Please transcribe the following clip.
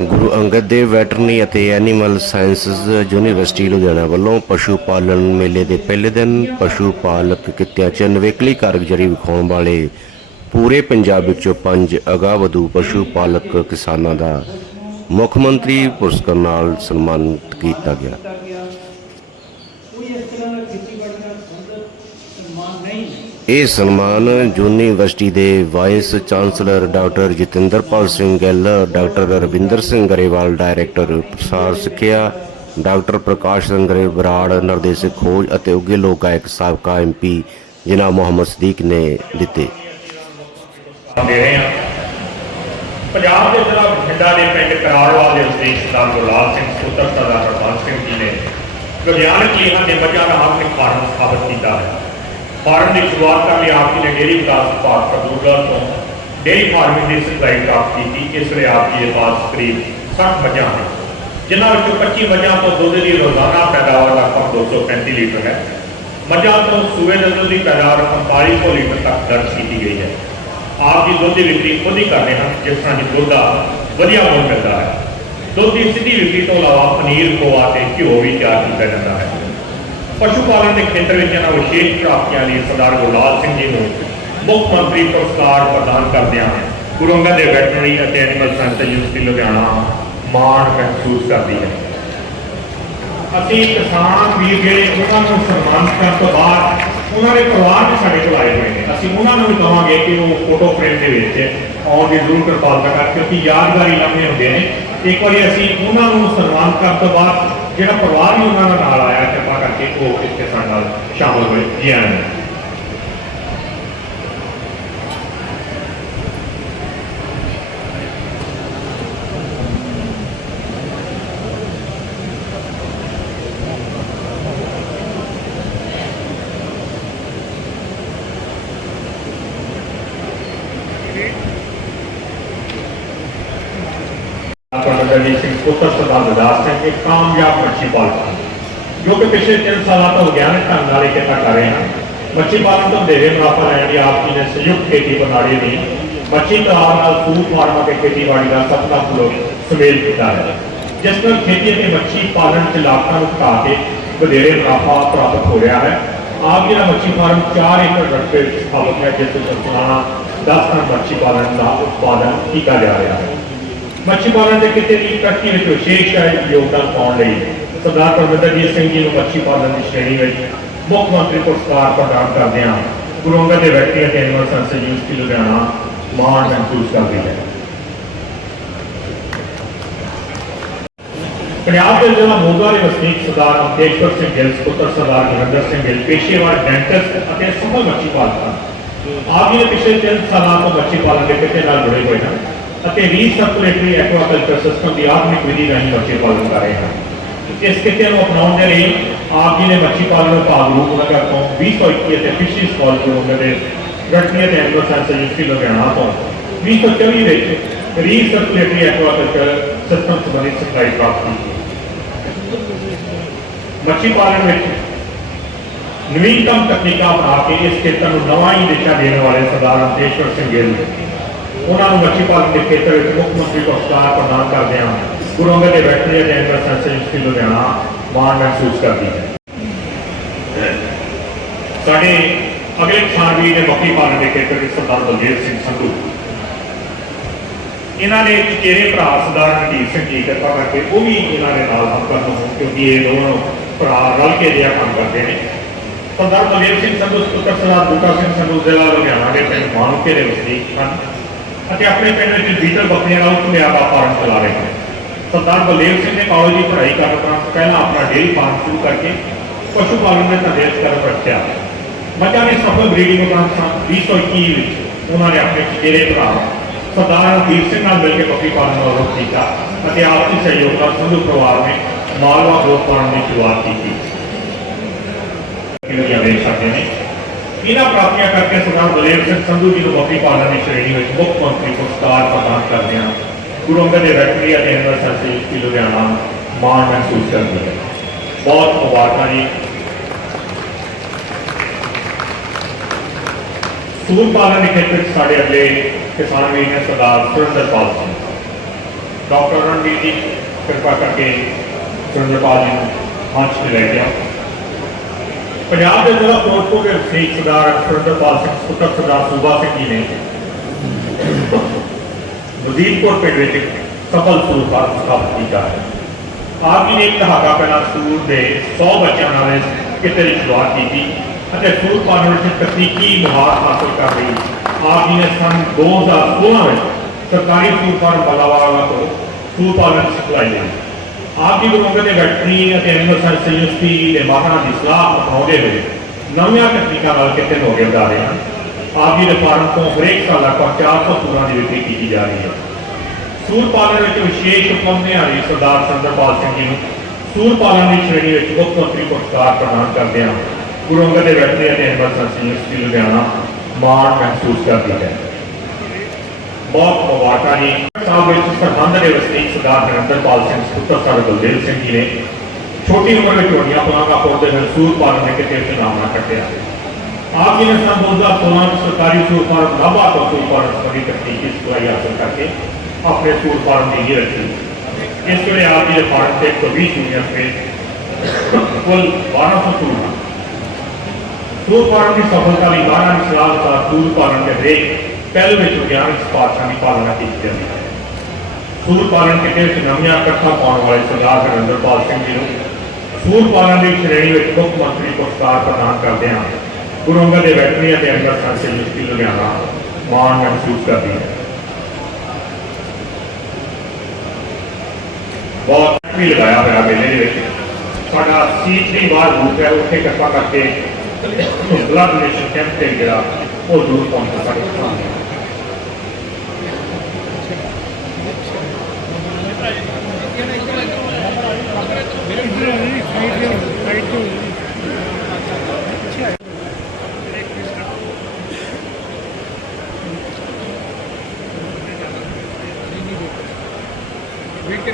ਗੁਰੂ Angad Dev veterinary ਅਤੇ animal sciences university Ludhiana ਵੱਲੋਂ ਪਸ਼ੂ ਪਾਲਣ ਮੇਲੇ ਦੇ ਪਹਿਲੇ ਦਿਨ ਪਸ਼ੂ ਪਾਲਕ ਕਿੱਤਿਆਂ 'ਚ ਨਵੇਕਲੀ ਕਾਰਗੁਜ਼ਾਰੀ ਵਿਖਾਉਣ ਵਾਲੇ ਪੂਰੇ ਪੰਜਾਬ ਵਿੱਚੋਂ ਪੰਜ ਅਗਾਵਧੂ ਪਸ਼ੂ ਪਾਲਕ ਕਿਸਾਨਾਂ ਦਾ ਮੁੱਖ ਮੰਤਰੀ ਪੁਰਸਕਾਰ ਨਾਲ ਸਨਮਾਨਿਤ ਕੀਤਾ ਗਿਆ ਕੋਈ ਇਸ ਤਰ੍ਹਾਂ ਦਾ ਖੇਤੀਬਾੜੀ ਨਾਲ ਸੰਬੰਧਿਤ ਸਨਮਾਨ ਨਹੀਂ ਹੈ ਇਹ ਸਨਮਾਨ ਯੂਨੀਵਰਸਿਟੀ ਦੇ vice chancellor doctor Jatinderpal Singh Gill, doctor Ravinder Singh Grewal, director ਪ੍ਰਸਾਰ ਸਿੱਖਿਆ, ਡਾਕਟਰ ਪ੍ਰਕਾਸ਼ ਸਿੰਘ ਬਰਾੜ ਨਿਰਦੇਸ਼ਕ ਖੋਜ ਅਤੇ ਉੱਗੇ ਲੋਕ ਗਾਇਕ ਸਾਬਕਾ ਐਮਪੀ ਜਨਾਬ ਮੁਹੰਮਦ ਸਦੀਕ ਨੇ ਦਿੱਤੇ। ਦੇ ਰਹੇ ਹਾਂ ਪੰਜਾਬ ਦੇ ਜ਼ਿਲ੍ਹਾ ਬਠਿੰਡਾ ਦੇ ਪਿੰਡ ਕਰਾੜਵਾ ਦੇ ਵਸਨੀਕ ਸਰਦਾਰ ਗੁਰਲਾਲ ਸਿੰਘ ਪੁੱਤਰ ਸਰਦਾਰ ਹਰਬੰਸ ਸਿੰਘ ਜੀ ਨੇ ਵਿਗਿਆਨਕ ਲੀਹਾਂ ਦੇ ਮੱਝਾਂ ਦਾ ਆਧੁਨਿਕ ਫਾਰਮ ਸਥਾਪਿਤ ਕੀਤਾ ਹੈ। ਫਾਰਮ ਦੀ ਸ਼ੁਰੂਆਤ ਕਰਨ ਲਈ ਆਪ ਜੀ ਨੇ ਡੇਅਰੀ ਵਿਕਾਸ ਵਿਭਾਗ ਕਬੂਲਗੜ੍ਹ ਤੋਂ ਡੇਅਰੀ ਫਾਰਮਿੰਗ ਦੀ ਸਿਖਲਾਈ ਪ੍ਰਾਪਤ ਕੀਤੀ, ਇਸ ਲਈ ਆਪ ਜੀ ਦੇ ਪਾਸ ਕਰੀਬ 60 ਮੱਝਾਂ ਹਨ ਜਿਨ੍ਹਾਂ ਵਿੱਚੋਂ 25 ਮੱਝਾਂ ਤੋਂ ਦੁੱਧ ਦੀ ਰੋਜ਼ਾਨਾ ਪੈਦਾਵਾਰ ਲਗਭਗ 235 ਲੀਟਰ ਹੈ। ਮੱਝਾਂ ਤੋਂ ਸੂਏ ਦੇ ਦੁੱਧ ਦੀ ਪੈਦਾਵਾਰ 4500 ਲੀਟਰ ਤੱਕ ਦਰਜ ਕੀਤੀ ਗਈ ਹੈ। ਆਪ ਜੀ ਦੁੱਧ ਦੀ ਵਿਕਰੀ ਖੁਦ ਹੀ ਕਰਦੇ ਹਨ, ਜਿਸ ਤਰ੍ਹਾਂ ਜੀ ਦੁੱਧ ਦਾ ਵਧੀਆ ਮੁੱਲ ਮਿਲਦਾ ਹੈ। ਦੁੱਧ ਦੀ ਸਿੱਧੀ ਵਿਕਰੀ ਤੋਂ ਇਲਾਵਾ ਪਨੀਰ, ਖੋਆ ਤੇ ਘਿਓ ਵੀ ਤਿਆਰ ਕੀਤਾ ਜਾਂਦਾ ਹੈ। ਪਸ਼ੂ ਪਾਲਣ ਦੇ ਖੇਤਰ ਵਿੱਚ ਇਹਨਾਂ ਵਿਸ਼ੇਸ਼ ਪ੍ਰਾਪਤੀਆਂ ਲਈ ਸਰਦਾਰ ਗੁਰਲਾਲ ਸਿੰਘ ਜੀ ਨੂੰ ਮੁੱਖ ਮੰਤਰੀ ਪੁਰਸਕਾਰ ਪ੍ਰਦਾਨ ਕਰਦਿਆਂ ਗੁਰੂ ਅੰਗਦ ਦੇਵ ਵੈਟਰਨਰੀ ਅਤੇ ਐਨੀਮਲ ਸਾਇੰਸ ਯੂਨੀਵਰਸਿਟੀ ਲੁਧਿਆਣਾ ਮਾਣ ਮਹਿਸੂਸ ਕਰਦੀ ਹੈ। ਅਸੀਂ ਕਿਸਾਨ ਵੀਰ ਜਿਹੜੇ ਉਹਨਾਂ ਨੂੰ ਸਨਮਾਨਿਤ ਕਰਨ ਤੋਂ ਬਾਅਦ ਉਹਨਾਂ ਦੇ ਪਰਿਵਾਰ ਵੀ ਸਾਡੇ ਕੋਲ ਆਏ ਹੋਏ ਨੇ। ਅਸੀਂ ਉਹਨਾਂ ਨੂੰ ਵੀ ਕਹਾਂਗੇ ਕਿ ਉਹ ਫੋਟੋ ਫਰੇਮ ਦੇ ਵਿੱਚ ਆਉਣ ਦੀ ਜ਼ਰੂਰ ਕਿਰਪਾਲਤਾ ਕਰ, ਕਿਉਂਕਿ ਯਾਦਗਾਰੀ ਲੰਮੇ ਹੁੰਦੇ ਨੇ। ਇੱਕ ਵਾਰੀ ਅਸੀਂ ਉਹਨਾਂ ਨੂੰ ਸਨਮਾਨਿਤ ਕਰਨ ਤੋਂ ਬਾਅਦ ਜਿਹੜਾ ਪਰਿਵਾਰ ਵੀ ਉਹਨਾਂ ਦਾ ਨਾਲ ਆਇਆ ਕਿਰਪਾ ਕਰਕੇ ਉਹ ਇੱਥੇ ਸਾਡੇ ਨਾਲ ਸ਼ਾਮਲ ਹੋਏ ਜੀ ਆਇਆਂ ਨੂੰ ਡਾਕਟਰ ਰਣਜੀਤ ਸਿੰਘ ਪੁੱਤਰ ਸਰਦਾਰ ਗੁਰਦਾਸ ਸਿੰਘ ਇੱਕ ਕਾਮਯਾਬ ਮੱਛੀ ਪਾਲਕ ਹਨ ਜੋ ਕਿ ਪਿਛਲੇ 3 ਸਾਲਾਂ ਤੋਂ ਵਿਗਿਆਨਕ ਢੰਗ ਨਾਲ ਇਹ ਕਿੱਤਾ ਕਰ ਰਹੇ ਹਨ। ਮੱਛੀ ਪਾਲਣ ਤੋਂ ਵਧੇਰੇ ਮੁਨਾਫਾ ਲੈਣ ਲਈ ਆਪ ਜੀ ਨੇ ਸੰਯੁਕਤ ਖੇਤੀ ਪ੍ਰਣਾਲੀ ਦੀ ਮੱਛੀ ਤਲਾਬ ਨਾਲ ਫੂਡ ਫਾਰਮਾਂ ਤੇ ਖੇਤੀਬਾੜੀ ਦਾ ਸਪਨਾ ਫੁੱਲੋ ਸੁਮੇਲ ਕੀਤਾ ਹੈ। ਜਿਸ ਨਾਲ ਖੇਤੀ ਅਤੇ ਮੱਛੀ ਪਾਲਣ ਚ ਲਾਭਾਂ ਨੂੰ ਘਟਾ ਕੇ ਵਧੇਰੇ ਮੁਨਾਫਾ ਪ੍ਰਾਪਤ ਹੋ ਰਿਹਾ ਹੈ। ਆਪ ਜੀ ਦਾ ਮੱਛੀ ਫਾਰਮ 4 ਏਕੜ ਰਕਬੇ ਵਿੱਚ ਸਥਾਪਿਤ ਹੈ, ਜਿਸ ਵਿੱਚ ਰੋਜ਼ਾਨਾ 10 ਟਨ ਮੱਛੀ ਪਾਲਣ ਦਾ ਉਤਪਾਦਨ ਕੀਤਾ ਜਾ ਰਿਹਾ ਹੈ। ਮੱਛੀ ਪਾਲਣ ਦੇ ਕਿਤੇ ਦੀ ਤਰੱਕੀ ਵਿੱਚ ਵਿਸ਼ੇਸ਼ ਯੋਗਦਾਨ ਪਾਉਣ ਲਈ ਸਰਦਾਰ ਪਰਮਿੰਦਰਜੀਤ ਸਿੰਘ ਜੀ ਨੂੰ ਮੱਛੀ ਪਾਲਣ ਦੀ ਸ਼੍ਰੇਣੀ ਵਿੱਚ ਮੁੱਖ ਮੰਤਰੀ ਪੁਰਸਕਾਰ ਪ੍ਰਦਾਨ ਕਰਦੇ ਹਾਂ। ਗੁਰੂ ਅੰਗਦ ਦੇਵ ਵੈਟਰਨਰੀ ਅਤੇ ਐਨੀਮਲ ਸਾਇੰਸ ਯੂਨੀਵਰਸਿਟੀ ਲੁਧਿਆਣਾ ਮਾਣ ਮਹਿਸੂਸ ਕਰਦੀ ਹੈ। ਪੰਜਾਬ ਦੇ ਜ਼ਿਲ੍ਹਾ ਮੋਗਾ ਦੇ ਵਸਨੀਕ ਸਰਦਾਰ ਅੰਕੇਸ਼ਵਰ ਸਿੰਘ ਗਿੱਲ, ਪੁੱਤਰ ਸਰਦਾਰ ਜੋਗਿੰਦਰ ਸਿੰਘ ਗਿੱਲ, ਪੇਸ਼ੇਵਰ ਡੈਂਟਿਸਟ ਅਤੇ ਸਫਲ ਮੱਛੀ ਪਾਲਕ ਹਨ। ਆਪ ਜੀ ਪਿਛਲੇ 3 ਸਾਲਾਂ ਤੋਂ ਮੱਛੀ ਪਾਲਣ ਦੇ ਕਿੱਤੇ ਨਾਲ ਜੁੜੇ ਹੋਏ ਹਨ। ਅਤੇ ਰੀਸਰਕੂਲੇਟਰੀ ਐਕਵਾਕਲਚਰ ਸਿਸਟਮ ਦੀ ਆਧੁਨਿਕ ਵਿਧੀ ਰਾਹੀਂ ਮੱਛੀ ਪਾਲਣ ਕਰ ਰਹੇ ਹਨ ਇਸ ਕਿੱਤੇ ਨੂੰ ਅਪਣਾਉਣ ਦੇ ਲਈ ਆਪ ਜੀ ਨੇ ਮੱਛੀ ਪਾਲਣ ਵਿਭਾਗ ਰੂਪਨਗਰ ਤੋਂ 2021 ਅਤੇ ਫਿਸ਼ਰੀਜ਼ ਕਾਲਜ ਤੋਂ ਦੇ ਵੈਟਰਨਰੀ ਅਤੇ ਐਨੀਮਲ ਸਾਇੰਸ ਯੂਨੀਵਰਸਿਟੀ ਲੁਧਿਆਣਾ ਤੋਂ 2024 ਵਿੱਚ ਰੀਸਰਕੂਲੇਟਰੀ ਐਕਵਾਕਲਚਰ ਸਿਸਟਮ ਸੰਬੰਧੀ ਸਿਖਲਾਈ ਪ੍ਰਾਪਤ ਕੀਤੀ ਮੱਛੀ ਪਾਲਣ ਵਿੱਚ ਨਵੀਨਤਮ ਤਕਨੀਕਾਂ ਅਪਣਾ ਕੇ ਇਸ ਖੇਤਰ ਨੂੰ ਨਵਾਂ ਹੀ ਦਿਸ਼ਾ ਦੇਣ ਵਾਲੇ ਸਰਦਾਰ ਅੰਤੇਸ਼ਵਰ ਸਿੰਘ ਗਿੱਲ ਉਹਨਾਂ ਨੂੰ ਮੱਛੀ ਪਾਲਣ ਦੇ ਖੇਤਰ ਵਿੱਚ ਮੁੱਖ ਮੰਤਰੀ ਪੁਰਸਕਾਰ ਪ੍ਰਦਾਨ ਕਰਦੇ ਹਨ ਗੁਰੂ ਅੰਗਦ ਦੇਵ ਵੈਟਰਨਰੀ ਅਤੇ ਐਨੀਮਲ ਸਾਇੰਸ ਯੂਨੀਵਰਸਿਟੀ ਲੁਧਿਆਣਾ ਮਾਣ ਮਹਿਸੂਸ ਕਰਦੀ ਹੈ। ਸਾਡੇ ਅਗਲੇ ਕਿਸਾਨ ਵੀਰ ਨੇ ਮੱਖੀ ਪਾਲਣ ਦੇ ਖੇਤਰ ਵਿੱਚ ਸਰਦਾਰ ਬਲਜੀਤ ਸਿੰਘ ਸੰਧੂ। ਇਹਨਾਂ ਦੇ ਚਚੇਰੇ ਭਰਾ ਸਰਦਾਰ ਰਣਜੀਤ ਸਿੰਘ ਜੀ, ਕਿਰਪਾ ਕਰਕੇ ਉਹ ਵੀ ਇਹਨਾਂ ਦੇ ਨਾਲ ਹਮਕਰ ਹੋਣ, ਕਿਉਂਕਿ ਇਹ ਦੋਨੋਂ ਭਰਾ ਰਲ ਕੇ ਜਿਹੜਾ ਕੰਮ ਕਰਦੇ ਨੇ। ਸਰਦਾਰ ਬਲਦੇਵ ਸਿੰਘ ਸੰਧੂ ਪੁੱਤਰ ਸਰਦਾਰ ਬੂਟਾ ਸਿੰਘ ਸੰਧੂ ਜ਼ਿਲ੍ਹਾ ਲੁਧਿਆਣਾ ਦੇ ਪਿੰਡ ਮਾਨੂਕੇ ਦੇ ਵਸਨੀਕ ਹਨ। ਅਤੇ ਆਪਣੇ ਪਿੰਡ ਵਿੱਚ ਬੀਟਲ ਬੱਕਰੀਆਂ ਦਾ ਉੱਚ ਫਾਰਮ ਚਲਾ ਰਹੇ ਹਨ ਸਰਦਾਰ ਬਲਦੇਵ ਸਿੰਘ ਨੇ ਕਾਲਜ ਦੀ ਪੜ੍ਹਾਈ ਕਰਨ ਉਪਰੰਤ ਪਹਿਲਾਂ ਆਪਣਾ ਡੇਅਰੀ ਫਾਰਮ ਸ਼ੁਰੂ ਕਰਕੇ ਪਸ਼ੂ ਪਾਲਣ ਦੇ ਧੰਦੇ 'ਚ ਕਦਮ ਰੱਖਿਆ। ਮੱਝਾਂ ਦੀ ਸਫਲ ਬਰੀਡਿੰਗ ਉਪਰੰਤ ਸੰਨ 2021 ਵਿੱਚ ਉਹਨਾਂ ਨੇ ਆਪਣੇ ਚਚੇਰੇ ਭਰਾ ਸਰਦਾਰ ਵੀਰ ਸਿੰਘ ਨਾਲ ਮਿਲ ਕੇ ਬੱਕਰੀ ਪਾਲਣ ਦਾ ਆਰੰਭ ਕੀਤਾ ਅਤੇ ਆਪਸੀ ਸਹਿਯੋਗ ਨਾਲ ਸੰਧੂ ਪਰਿਵਾਰ ਨੇ ਮਾਲਵਾ ਗੋਤ ਦੀ ਸ਼ੁਰੂਆਤ ਕੀਤੀ। ਕਿਹੜੀਆਂ ਵੇਖ ਸਕਦੇ ਨੇ? ਇਹਨਾਂ ਪ੍ਰਾਪਤੀਆਂ ਕਰਕੇ ਸਰਦਾਰ ਬਲੇਵ ਸਿੰਘ ਸੰਧੂ ਜੀ ਨੂੰ ਬੱਕਰੀ ਪਾਲਣ ਦੀ ਸ਼੍ਰੇਣੀ ਵਿੱਚ ਮੁੱਖ ਮੰਤਰੀ ਪੁਰਸਕਾਰ ਪ੍ਰਦਾਨ ਕਰਦੇ ਹਨ ਗੁਰੂ ਅੰਗਦ ਦੇਵ ਵੈਟਰਨਰੀ ਅਤੇ ਐਨੀਮਲ ਸਾਇੰਸ ਲੁਧਿਆਣਾ ਮਾਣ ਮਹਿਸੂਸ ਕਰਦੇ ਹੈ ਬਹੁਤ ਮੁਬਾਰਕਾਂ ਜੀ। ਸੂਰ ਪਾਲਣ ਦੇ ਖੇਤਰ 'ਚ ਸਾਡੇ ਅਗਲੇ ਕਿਸਾਨ ਵੀਰ ਨੇ ਸਰਦਾਰ ਸੁਰਿੰਦਰਪਾਲ ਸਿੰਘ। ਡਾਕਟਰ ਰਣਜੀਤ ਜੀ, ਕਿਰਪਾ ਕਰਕੇ ਸੁਰਿੰਦਰਪਾਲ ਜੀ ਨੂੰ ਮੰਚ ਤੇ ਲੈ ਕੇ ਆਓ। ਪੰਜਾਬ ਦੇ ਜ਼ਿਲ੍ਹਾ ਫਿਰੋਜ਼ਪੁਰ ਦੇ ਵਸੀਕ ਸਰਦਾਰ ਸੁਰਿੰਦਰਪਾਲ ਸਿੰਘ ਪੁੱਤਰ ਸਰਦਾਰ ਸੂਬਾ ਸਿੰਘ ਜੀ ਨੇ ਵਜ਼ੀਰਪੁਰ ਪਿੰਡ ਵਿੱਚ ਇੱਕ ਸਫਲ ਸੂਰ ਪਾਰਕ ਸਥਾਪਿਤ ਕੀਤਾ ਹੈ। ਆਪ ਜੀ ਨੇ ਇੱਕ ਦਹਾਕਾ ਪਹਿਲਾਂ ਸੂਰ ਦੇ 100 ਬੱਚਿਆਂ ਨਾਲ ਇਸ ਕਿਤੇ ਦੀ ਸ਼ੁਰੂਆਤ ਕੀਤੀ ਅਤੇ ਸੂਰ ਪਾਲਣ ਵਿੱਚ ਤਕਨੀਕੀ ਮੁਹਾਰਤ ਹਾਸਲ ਕਰ ਲਈ। ਆਪ ਜੀ ਨੇ ਸੰਨ 2016 ਵਿੱਚ ਸਰਕਾਰੀ ਸੂਰ ਫਾਰਮ ਬਲਾਵਾਲਾ ਤੋਂ ਸੂਰ ਪਾਲਣ ਸਿਖਲਾਈ ਲਈ ਆਪ ਜੀ ਗੁਰੂ ਦੇ ਵੈਟਰਨਰੀ ਅਤੇ ਐਨੀਮਲ ਸਾਇੰਸ ਯੂਨੀਵਰਸਿਟੀ ਦੇ ਮਾਹਰਾਂ ਦੀ ਸਲਾਹ ਅਪਣਾਉਂਦੇ ਹੋਏ ਨਵੀਆਂ ਤਕਨੀਕਾਂ ਨਾਲ ਕਿਤੇ ਹੋ ਵਧਾ ਰਹੇ ਹਨ। ਆਪ ਜੀ ਦੇ ਫਾਰਮ ਤੋਂ ਹਰੇਕ ਸਾਲ ਲਗਭਗ 400 ਸੂਰਾਂ ਦੀ ਵਿਕਰੀ ਕੀਤੀ ਜਾ ਰਹੀ ਹੈ। ਸੂਰ ਪਾਲਣ ਵਿੱਚ ਵਿਸ਼ੇਸ਼ ਹੁਕਮ ਨਿਹਾਰੀ ਸਰਦਾਰ ਸੰਦਰਪਾਲ ਸਿੰਘ ਜੀ ਨੂੰ ਸੂਰ ਪਾਲਣ ਦੀ ਸ਼੍ਰੇਣੀ ਵਿੱਚ ਮੁੱਖ ਮੰਤਰੀ ਪੁਰਸਕਾਰ ਪ੍ਰਦਾਨ ਕਰਦੇ ਹਾਂ। ਗੁਰੂ ਅੰਗਦ ਦੇ ਵੈਟਰਨਰੀ ਅਤੇ ਐਨੀਮਲ ਸਾਇੰਸ ਯੂਨੀਵਰਸਿਟੀ ਲੁਧਿਆਣਾ ਮਾਣ ਮਹਿਸੂਸ ਕਰਦੀ ਹੈ। ਬਹੁਤ ਮੁਬਾਰਕਾਂ ਜੀ ਸਾਹਿਬ ਵਿੱਚ ਸਰਹੰਦ ਦੇ ਵਸਨੀਕ ਸਰਦਾਰ ਨਰਿੰਦਰਪਾਲ ਸਿੰਘ ਪੁੱਤਰ ਸਰ ਬਲਦੇਵ ਸਿੰਘ ਜੀ ਨੇ ਛੋਟੀ ਉਮਰ ਵਿੱਚ ਹੋਣੀਆਂ ਪਲਾਂਗਾ ਪੌਦੇ ਦੇ ਸੂਰ ਪਾਲਣ ਦੇ ਕਿਤੇ ਵਿੱਚ ਨਾਮਣਾ ਕੱਟਿਆ ਆਪ ਜੀ ਨੇ ਸੰਨ 2016 ਵਿੱਚ ਸਰਕਾਰੀ ਸੂਰ ਫਾਰਮ ਨਾਭਾ ਤੋਂ ਸੂਰ ਫਾਰਮ ਸੰਬੰਧੀ ਤਕਨੀਕੀ ਸਿਖਲਾਈ ਹਾਸਲ ਕਰਕੇ ਆਪਣੇ ਸੂਰ ਫਾਰਮ ਦੀ ਨੀਂਹ ਰੱਖੀ ਇਸ ਵੇਲੇ ਆਪ ਜੀ ਦੇ ਫਾਰਮ ਤੇ 120 ਸੂਰੀਆਂ ਤੇ ਕੁੱਲ 1200 ਸੂਰ ਹਨ ਸੂਰ ਪਾਲਣ ਦੀ ਸਫਲਤਾ ਲਈ ਮਾਰਾਂ ਦੀ ਸਲਾਹ ਅਨੁਸਾਰ ਸੂਰ ਪਾਲਣ ਦੇ ਰੇਕ ਪਹਿਲ ਵਿੱਚ ਵਿਗਿਆਨਕ ਸਿਫਾਰਸ਼ਾਂ ਦੀ ਪਾਲਣਾ ਕੀਤੀ ਜਾਂਦੀ ਹੈ। ਸੂਰ ਪਾਲਣ ਕਿਤੇ ਵਿੱਚ ਨਵੀਆਂ ਇਕੱਠਾ ਪਾਉਣ ਵਾਲੇ ਸਰਦਾਰ ਹਰਿੰਦਰਪਾਲ ਸਿੰਘ ਜੀ ਨੂੰ ਸੂਰ ਪਾਲਣ ਦੀ ਸ਼੍ਰੇਣੀ ਵਿੱਚ ਮੁੱਖ ਮੰਤਰੀ ਪੁਰਸਕਾਰ ਪ੍ਰਦਾਨ ਕਰਦੇ ਹਾਂ। ਗੁਰੂ ਅੰਗਦ ਦੇ ਵੈਟਰਨਰੀ ਅਤੇ ਐਨੀਮਲ ਸਾਇੰਸ ਯੂਨੀਵਰਸਿਟੀ ਲੁਧਿਆਣਾ ਮਾਣ ਮਹਿਸੂਸ ਕਰਦੀ ਹੈ। ਬਹੁਤ ਵੀ ਲਗਾਇਆ ਹੋਇਆ ਮੇਲੇ ਦੇ ਵਿੱਚ। ਸਾਡਾ ਸੀਟਰੀ ਬਾਰ ਗਰੁੱਪ ਹੈ, ਉੱਥੇ ਕਿਰਪਾ ਕਰਕੇ ਬਲੱਡ ਡੋਨੇਸ਼ਨ ਕੈਂਪ ਤੇ ਜਿਹੜਾ ਉਹ ਦੂਰ ਪਹੁੰਚਾ ਸਾਡੇ ਸਾਹਮਣੇ। வீட்டு